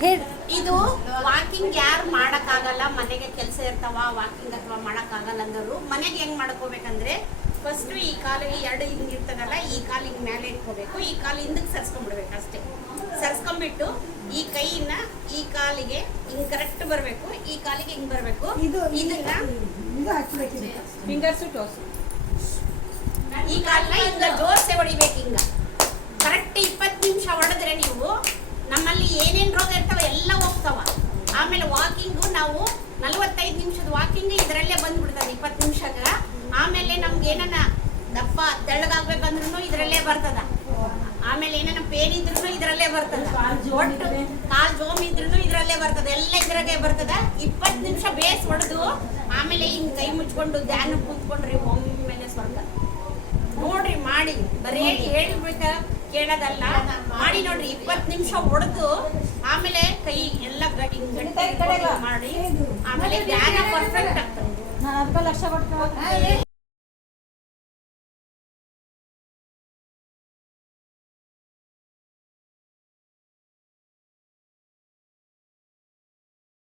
ಹೇಳಿ. ಇದು ವಾಕಿಂಗ್ ಯಾರು ಮಾಡಕ್ಕಾಗಲ್ಲ ಮನೆಗೆ ಕೆಲಸ ಇರ್ತಾವ ವಾಕಿಂಗ್ ಅಥವಾ ಮಾಡೋಕ್ಕಾಗಲ್ಲ ಅಂದರು ಮನೆಗೆ ಹೆಂಗೆ ಮಾಡ್ಕೋಬೇಕಂದ್ರೆ ಫಸ್ಟ್ ಈ ಕಾಲು ಈ ಎರಡು ಹಿಂಗೆ ಇರ್ತದಲ್ಲ ಈ ಕಾಲು ಹಿಂಗ್ ಮೇಲೆ ಇಟ್ಕೋಬೇಕು ಈ ಕಾಲು ಹಿಂದಕ್ಕೆ ಸರ್ಸ್ಕೊಂಡ್ಬಿಡ್ಬೇಕು ಅಷ್ಟೇ. ಸರ್ಸ್ಕೊಂಡ್ಬಿಟ್ಟು ಈ ಕೈನ ಈ ಕಾಲಿಗೆ ಹಿಂಗೆ ಕರೆಕ್ಟ್ ಬರಬೇಕು ಈ ಕಾಲಿಗೆ ಹಿಂಗೆ ಬರಬೇಕು. ಇದು ಇದನ್ನ ಇದು ಹಚ್ಬೇಕಿದೆ ಫಿಂಗರ್ಸು ಟೋಸ್ ಈ ಕಾಲನ್ನ ಹಿಂಗೆ ಜೋರ್ಸೆ ಹೊಡಿಬೇಕು ಹಿಂಗ ಕರೆಕ್ಟ್ ಇಪ್ಪತ್ತು ನಿಮಿಷ ಹೊಡೆದ್ರೆ ನೀವು ನಮ್ಮಲ್ಲಿ ಏನೇನ್ ರೋಗ ಇರ್ತಾವ ಎಲ್ಲ ಹೋಗ್ತಾವ ಆಮೇಲೆ ವಾಕಿಂಗು ನಾವು ನಲವತ್ತೈದು ನಿಮಿಷದ ವಾಕಿಂಗ್ ಇದರಲ್ಲೇ ಬಂದ್ಬಿಡ್ತದೆ ಇಪ್ಪತ್ತು ನಿಮಿಷಗ. ಆಮೇಲೆ ನಮ್ಗೆ ಏನನ್ನ ದಪ್ಪ ತೆಳ್ಳಗಾಗ್ಬೇಕಂದ್ರೂ ಇದರಲ್ಲೇ ಬರ್ತದ. ಆಮೇಲೆ ಏನೇನ ಪೇನ್ ಇದ್ರು ಇದರಲ್ಲೇ ಬರ್ತದ. ಒಟ್ಟು ಕಾಲ್ ಜೋಮ್ ಇದ್ರು ಇದರಲ್ಲೇ ಬರ್ತದ. ಎಲ್ಲ ಇದ್ರಾಗೆ ಬರ್ತದ. ಇಪ್ಪತ್ತು ನಿಮಿಷ ಬೇಸ್ ಹೊಡೆದು ಆಮೇಲೆ ಹಿಂಗ್ ಕೈ ಮುಚ್ಕೊಂಡು ಧ್ಯಾನ ಕೂತ್ಕೊಂಡ್ರಿ ಒಮ್ಮೆ ಸ್ವರ್ಗ. ನೋಡ್ರಿ ಮಾಡಿ. ಬರೀ ಹೇಳ್ಬೇಕ ಕೇಳೋದಲ್ಲ. ಮಾಡಿ ನೋಡ್ರಿ ಇಪ್ಪತ್ ನಿಮಿಷ ಹೊಡೆದು ಕೈ ಎಲ್ಲ ಗಟ್ಟಿ ಮಾಡಿ. ಆಮೇಲೆ ಧ್ಯಾನ ಪರ್ಫೆಕ್ಟ್ ಆಗ್ತದೆ. ನಾನು ಅದಕ್ಕೆ ಲಕ್ಷ ಕೊಟ್ಟು